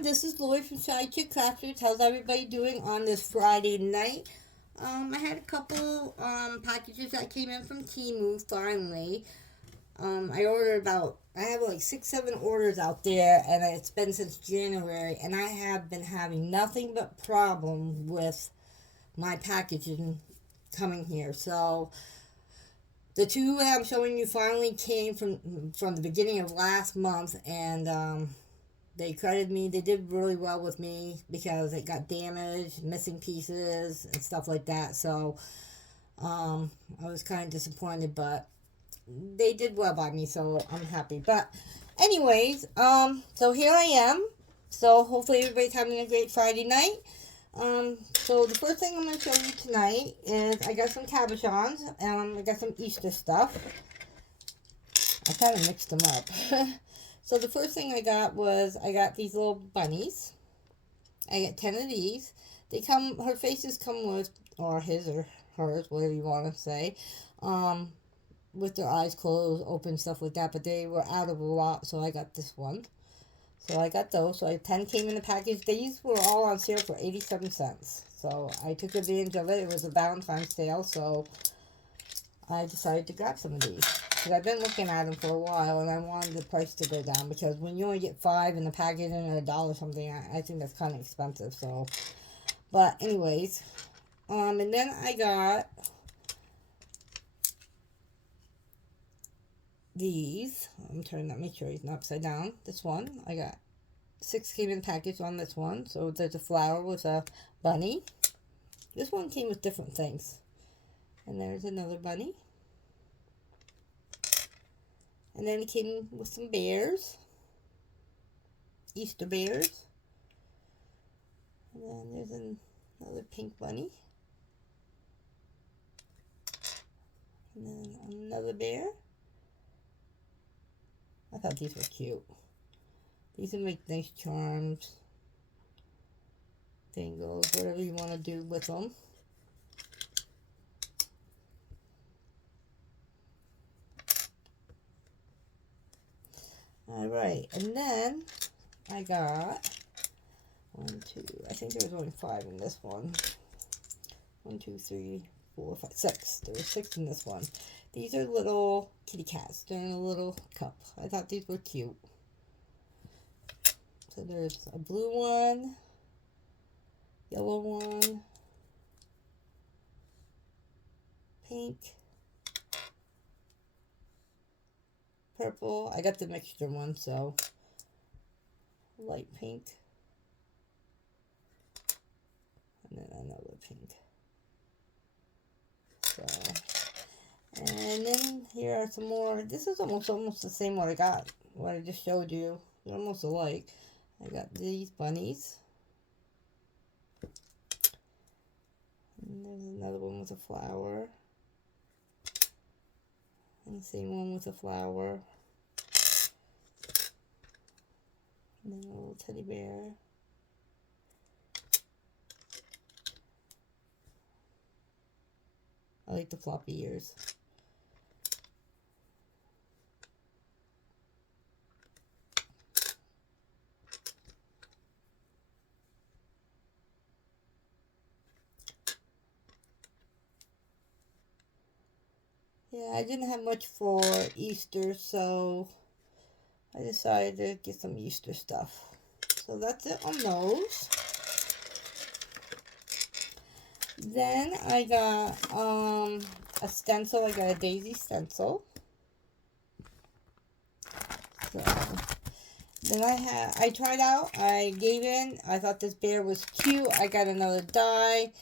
everyone, this is Lori from Side Chick Crafters. How's everybody doing on this Friday night? I had a couple packages that came in from Temu finally. I have like 6, 7 orders out there, and it's been since January, and I have been having nothing but problem with my packaging coming here. So the two that I'm showing you finally came from the beginning of last month, and they credited me. They did really well with me because it got damaged, missing pieces, and stuff like that. So I was kind of disappointed, but they did well by me, so I'm happy. But anyways, so here I am. So hopefully everybody's having a great Friday night. So the first thing I'm going to show you tonight is I got some cabochons. I got some Easter stuff. I kind of mixed them up. So the first thing I got was I got these little bunnies. I got 10 of these. Her faces come with, or his or hers, whatever you want to say, with their eyes closed, open, stuff like that. But they were out of a lot, so I got this one. So I got those. So 10 came in the package. These were all on sale for 87 cents. So I took advantage of it. It was a Valentine's sale, so I decided to grab some of these. Because I've been looking at them for a while, and I wanted the price to go down. Because when you only get 5 in the package and $1 something, I think that's kind of expensive. So, but anyways, and then I got these. I'm turning that, make sure he's not upside down. This one, I got 6 came in package on this one. So there's a flower with a bunny. This one came with different things. And there's another bunny. And then it came with some bears. Easter bears. And then there's another pink bunny. And then another bear. I thought these were cute. These would make nice charms, dangles, whatever you want to do with them. Alright, and then I got 1, 2, I think there was only 5 in this one. 1, 2, 3, 4, 5, 6. There were 6 in this one. These are little kitty cats. They're in a little cup. I thought these were cute. So there's a blue one, yellow one, pink, purple. I got the mixture one, so light pink, and then another pink. So, and then here are some more. This is almost the same what I just showed you. They're almost alike. I got these bunnies. And there's another one with a flower. And the same one with a flower. And then a little teddy bear. I like the floppy ears. Yeah, I didn't have much for Easter, so I decided to get some Easter stuff. So that's it on those. Then I got a stencil. I got a daisy stencil. So then I tried out. I gave in. I thought this bear was cute. I got another die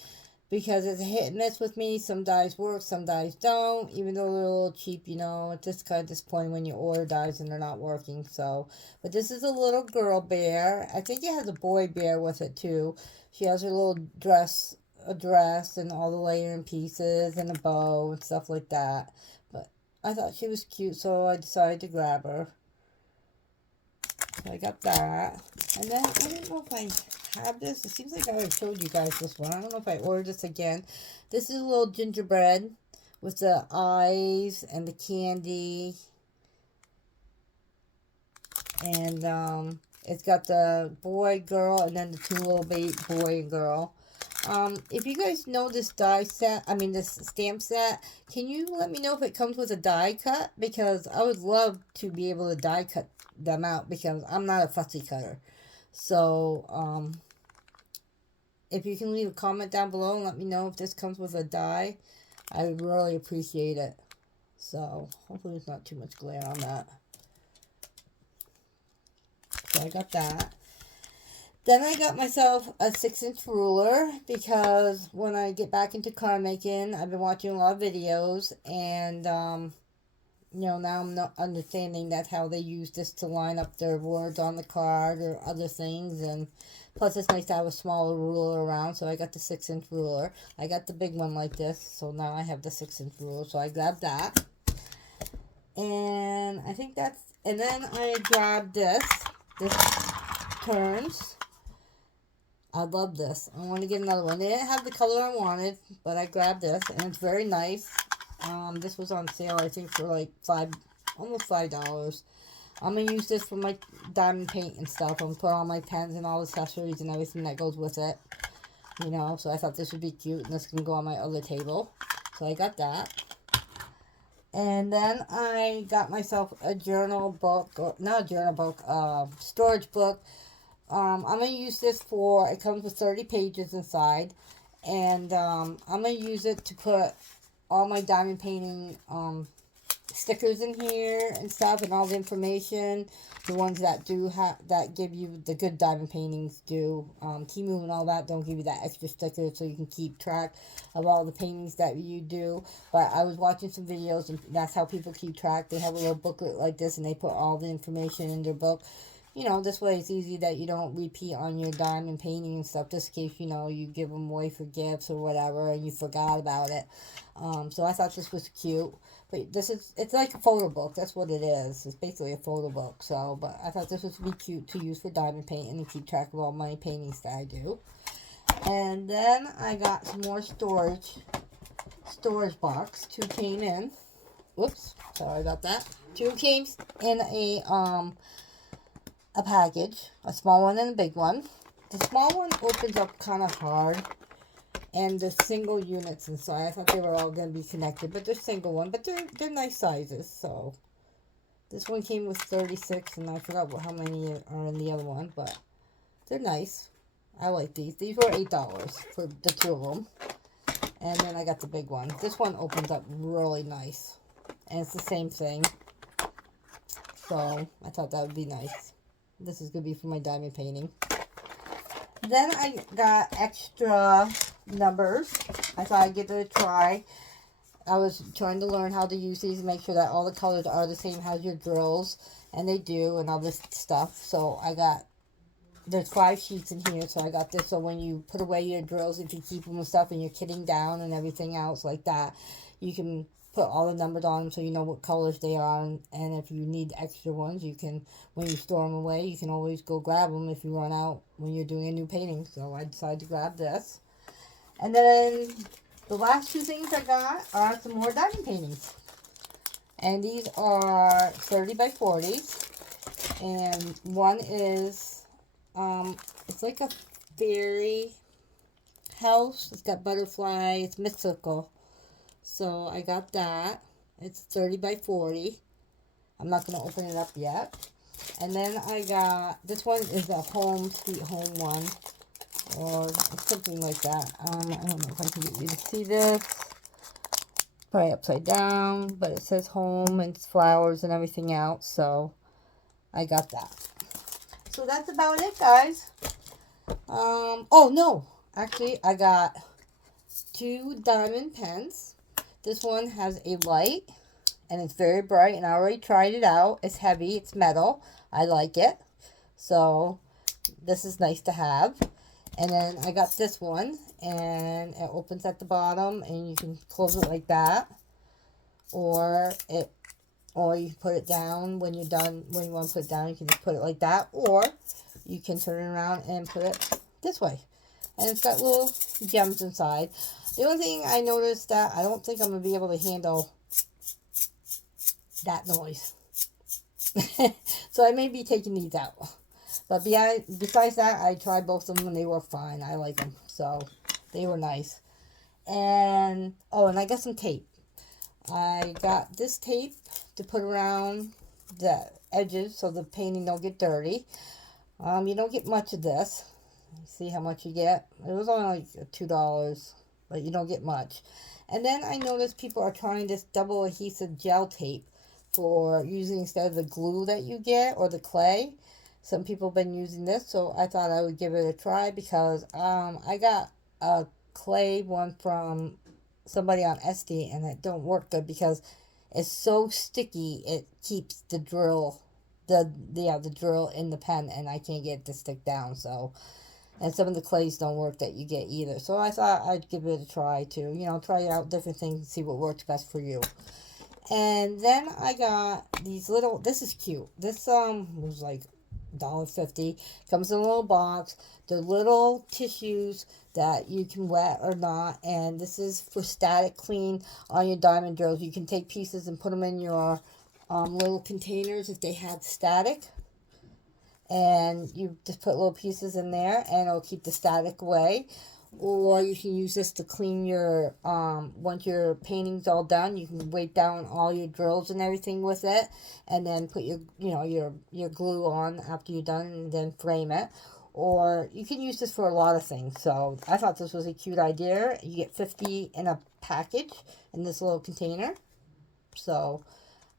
because it's a hit and miss with me. Some dies work, some dies don't. Even though they're a little cheap, you know, it's just kind of disappointing when you order dies and they're not working. So, but this is a little girl bear. I think it has a boy bear with it too. She has her little dress, a dress, and all the layering pieces and a bow and stuff like that. But I thought she was cute, so I decided to grab her. So I got that. And then I don't know if I have this. It seems like I showed you guys this one. I don't know if I ordered this again. This is a little gingerbread with the eyes and the candy. And It's got the boy, girl, and then the two little baby boy and girl. If you guys know this die set, I mean this stamp set, can you let me know if it comes with a die cut? Because I would love to be able to die cut them out because I'm not a fussy cutter. So, if you can leave a comment down below and let me know if this comes with a die, I would really appreciate it. So, hopefully there's not too much glare on that. So I got that. Then I got myself a 6-inch ruler because when I get back into card making, I've been watching a lot of videos and, you know, now I'm not understanding that's how they use this to line up their words on the card or other things. And plus it's nice to have a smaller ruler around, so I got the 6-inch ruler. I got the big one like this, so now I have the 6-inch ruler, so I grabbed that. And I think that's, and then I grabbed this turns. I love this. I want to get another one. They didn't have the color I wanted, but I grabbed this, and it's very nice. This was on sale, I think, for like almost $5. I'm going to use this for my diamond paint and stuff. I'm put on my pens and all the accessories and everything that goes with it. You know, so I thought this would be cute, and this can go on my other table. So I got that. And then I got myself a journal book, or not a journal book, storage book. I'm going to use this for, it comes with 30 pages inside. And I'm going to use it to put all my diamond painting stickers in here and stuff, and all the information. The ones that do that give you the good diamond paintings do. Temu and all that don't give you that extra sticker, so you can keep track of all the paintings that you do. But I was watching some videos, and that's how people keep track. They have a little booklet like this, and they put all the information in their book. You know, this way it's easy that you don't repeat on your diamond painting and stuff, just in case, you know, you give them away for gifts or whatever and you forgot about it. So I thought this was cute. But it's like a photo book. That's what it is. It's basically a photo book. So, but I thought this would be cute to use for diamond painting and keep track of all my paintings that I do. And then I got some more storage box. 2 came in. Whoops, sorry about that. 2 came in a package, a small one and a big one. The small one opens up kind of hard, and the single units inside, I thought they were all going to be connected, but they're single one, but they're nice sizes. So this one came with 36, and I forgot how many are in the other one, but they're nice. I like these. These were $8 for the 2 of them. And then I got the big one. This one opens up really nice, and it's the same thing. So I thought that would be nice. This is going to be for my diamond painting. Then I got extra numbers. I thought I'd give it a try. I was trying to learn how to use these and make sure that all the colors are the same as your drills. And they do, and all this stuff. So I got, there's 5 sheets in here, so I got this. So when you put away your drills, if you keep them and stuff and you're kitting down and everything else like that, you can put all the numbers on them so you know what colors they are. And if you need extra ones, you can, when you store them away, you can always go grab them if you run out when you're doing a new painting. So I decided to grab this. And then the last 2 things I got are some more diamond paintings. And these are 30 by 40s. And one is, it's like a fairy house. It's got butterfly. It's mystical. So I got that. It's 30 by 40. I'm not going to open it up yet. And then I got, this one is a home, sweet home one. Or something like that. I don't know if I can get you to see this. Probably upside down. But it says home and flowers and everything else. So I got that. So that's about it, guys. Oh no. Actually, I got 2 diamond pens. This one has a light, and it's very bright, and I already tried it out. It's heavy, it's metal. I like it. So, this is nice to have. And then I got this one, and it opens at the bottom, and you can close it like that. Or you put it down when you're done. When you want to put it down, you can just put it like that. Or you can turn it around and put it this way. And it's got little gems inside. The only thing I noticed that I don't think I'm going to be able to handle that noise. So I may be taking these out. But besides that, I tried both of them and they were fine. I like them. So they were nice. And, oh, and I got some tape. I got this tape to put around the edges so the painting don't get dirty. You don't get much of this. See how much you get? It was only like $2, but you don't get much. And then I noticed people are trying this double adhesive gel tape for using instead of the glue that you get or the clay. Some people have been using this, so I thought I would give it a try because I got a clay one from somebody on Etsy and it don't work good because it's so sticky it keeps the drill the drill in the pen and I can't get it to stick down. So, and some of the clays don't work that you get either. So I thought I'd give it a try too. Try out different things and see what works best for you. And then I got these little, this is cute. This was like $1.50. Comes in a little box. They're little tissues that you can wet or not. And this is for static clean on your diamond drills. You can take pieces and put them in your little containers if they have static. And you just put little pieces in there and it'll keep the static away. Or you can use this to clean your, once your painting's all done, you can weight down all your drills and everything with it. And then put your, your glue on after you're done and then frame it. Or you can use this for a lot of things. So I thought this was a cute idea. You get 50 in a package in this little container. So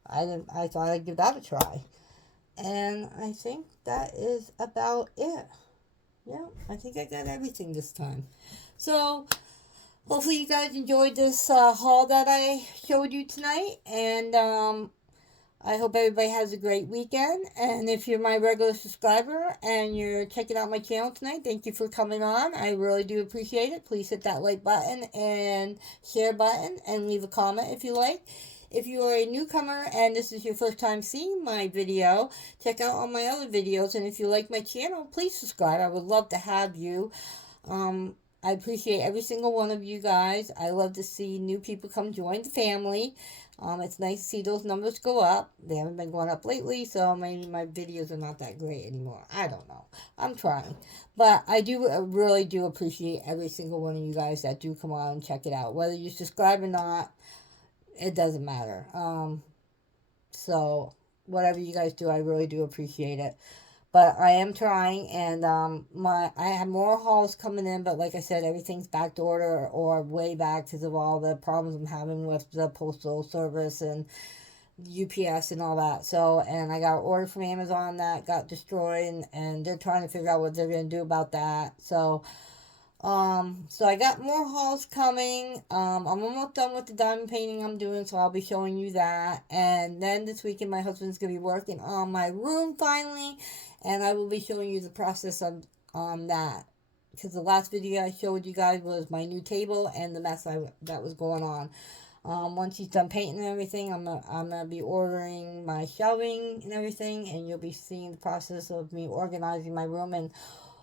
I thought I'd give that a try. And I think that is about it. Yeah, I think I got everything this time. So, hopefully you guys enjoyed this haul that I showed you tonight. And I hope everybody has a great weekend. And if you're my regular subscriber and you're checking out my channel tonight, thank you for coming on. I really do appreciate it. Please hit that like button and share button and leave a comment if you like. If you are a newcomer and this is your first time seeing my video, check out all my other videos. And if you like my channel, please subscribe. I would love to have you. I appreciate every single one of you guys. I love to see new people come join the family. It's nice to see those numbers go up. They haven't been going up lately, so maybe my videos are not that great anymore. I don't know. I'm trying. But I really do appreciate every single one of you guys that do come on and check it out. Whether you subscribe or not, it doesn't matter. So whatever you guys do, I really do appreciate it. But I am trying, and I have more hauls coming in, but like I said, everything's back to order or way back because of all the problems I'm having with the postal service and UPS and all that. So, and I got an order from Amazon that got destroyed, and they're trying to figure out what they're going to do about that. So I got more hauls coming. I'm almost done with the diamond painting I'm doing, so I'll be showing you that. And then this weekend, my husband's going to be working on my room finally, and I will be showing you the process on that. Because the last video I showed you guys was my new table and the mess that was going on. Once he's done painting and everything, I'm gonna be ordering my shelving and everything, and you'll be seeing the process of me organizing my room. And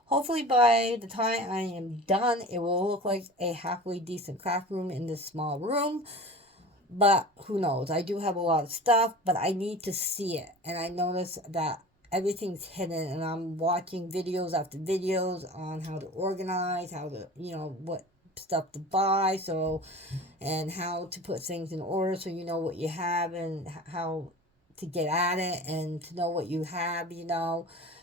hopefully by the time I am done, it will look like a halfway decent craft room in this small room. But who knows? I do have a lot of stuff, but I need to see it. And I notice that everything's hidden, and I'm watching videos after videos on how to organize, how to, what stuff to buy, and how to put things in order so you know what you have and how to get at it and to know what you have,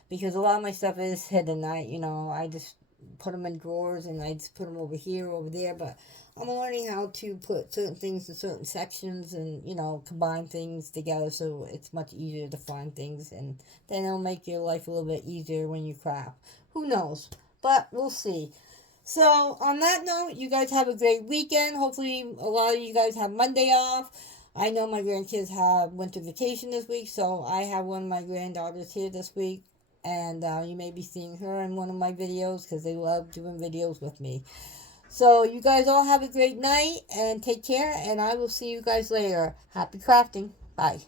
because a lot of my stuff is hidden. I just put them in drawers and I just put them over here, over there, but I'm learning how to put certain things in certain sections and, combine things together so it's much easier to find things, and then it'll make your life a little bit easier when you craft. Who knows? But we'll see. So, on that note, you guys have a great weekend. Hopefully, a lot of you guys have Monday off. I know my grandkids have winter vacation this week, so I have one of my granddaughters here this week. And you may be seeing her in one of my videos because they love doing videos with me. So, you guys all have a great night and take care. And I will see you guys later. Happy crafting. Bye.